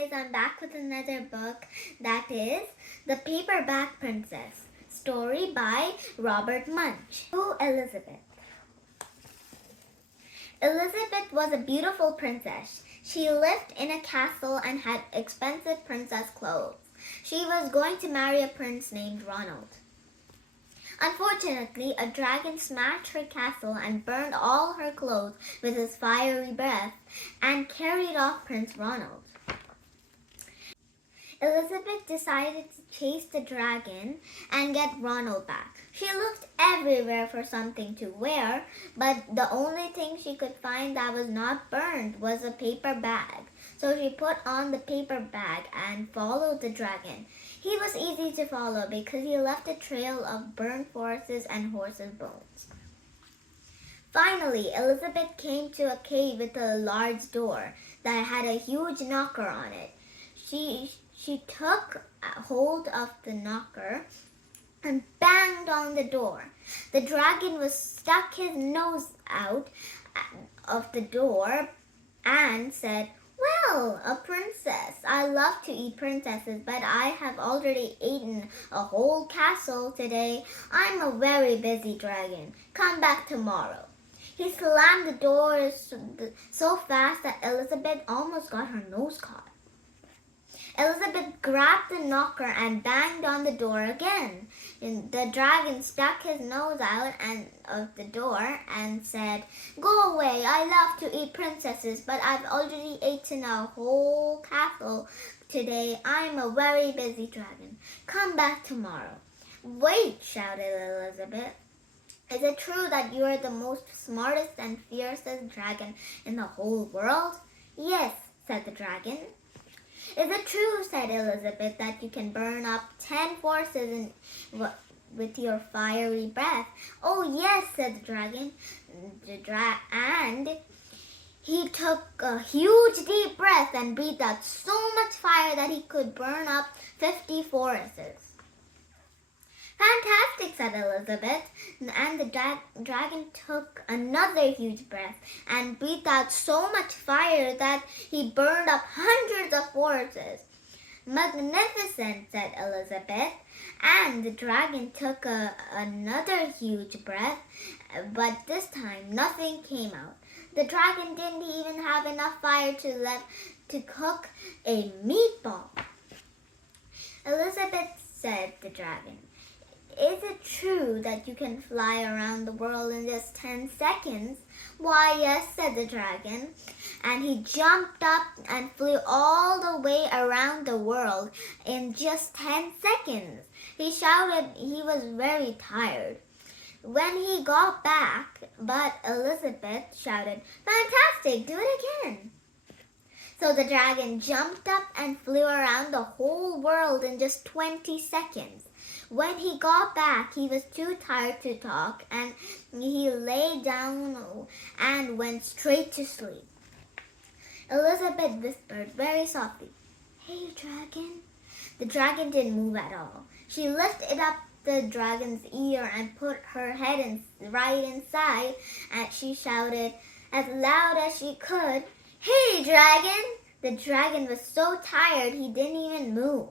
guys, I'm back with another book that is The Paperback Princess, story by Robert Munsch. To Elizabeth. Elizabeth was a beautiful princess. She lived in a castle and had expensive princess clothes. She was going to marry a prince named Ronald. Unfortunately, a dragon smashed her castle and burned all her clothes with his fiery breath and carried off Prince Ronald. Elizabeth decided to chase the dragon and get Ronald back. She looked everywhere for something to wear, but the only thing she could find that was not burned was a paper bag. So she put on the paper bag and followed the dragon. He was easy to follow because he left a trail of burnt forests and horses' bones. Finally, Elizabeth came to a cave with a large door that had a huge knocker on it. She took hold of the knocker and banged on the door. The dragon was stuck his nose out of the door and said, "Well, a princess. I love to eat princesses, but I have already eaten a whole castle today. I'm a very busy dragon. Come back tomorrow." He slammed the door so fast that Elizabeth almost got her nose caught. Elizabeth grabbed the knocker and banged on the door again. The dragon stuck his nose out of the door and said, "Go away, I love to eat princesses, but I've already eaten a whole castle today. I'm a very busy dragon. Come back tomorrow." "Wait," shouted Elizabeth. "Is it true that you are the most smartest and fiercest dragon in the whole world?" "Yes," said the dragon. "Is it true," said Elizabeth, "that you can burn up 10 forces with your fiery breath?" "Oh, yes," said the dragon. And he took a huge deep breath and breathed out so much fire that he could burn up 50 forests. "Fantastic," said Elizabeth, and the dragon took another huge breath and breathed out so much fire that he burned up hundreds of forests. "Magnificent," said Elizabeth, and the dragon took another huge breath, but this time nothing came out. The dragon didn't even have enough fire to cook a meatball. Elizabeth said to the dragon, "Is it true that you can fly around the world in just 10 seconds? "Why, yes," said the dragon, and he jumped up and flew all the way around the world in just 10 seconds. He shouted he was very tired when he got back, but Elizabeth shouted, "Fantastic, do it again." So the dragon jumped up and flew around the whole world in just 20 seconds. When he got back, he was too tired to talk, and he lay down and went straight to sleep. Elizabeth whispered very softly, "Hey, dragon." The dragon didn't move at all. She lifted up the dragon's ear and put her head right inside, and she shouted as loud as she could, "Hey, dragon!" The dragon was so tired he didn't even move.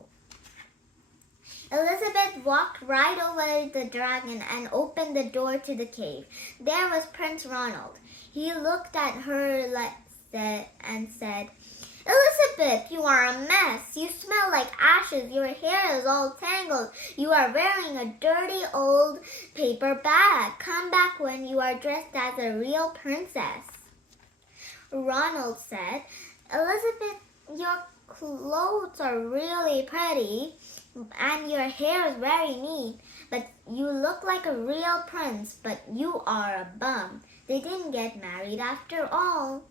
Elizabeth walked right over the dragon and opened the door to the cave. There was Prince Ronald. He looked at her and said, "Elizabeth, you are a mess. You smell like ashes. Your hair is all tangled. You are wearing a dirty old paper bag. Come back when you are dressed as a real princess." Ronald said, "Elizabeth, your clothes are really pretty and your hair is very neat, but you look like a real prince, but you are a bum. They didn't get married after all."